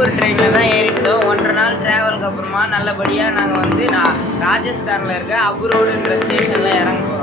ஜெய்ப்பூர் ட்ரெயினில் தான் ஏறிட்டோம். 1.5 நாள் ட்ராவலுக்கு அப்புறமா நல்லபடியாக நாங்கள் வந்து ராஜஸ்தானில் இருக்க அபுரோடுன்ற ஸ்டேஷனில் இறங்குவோம்.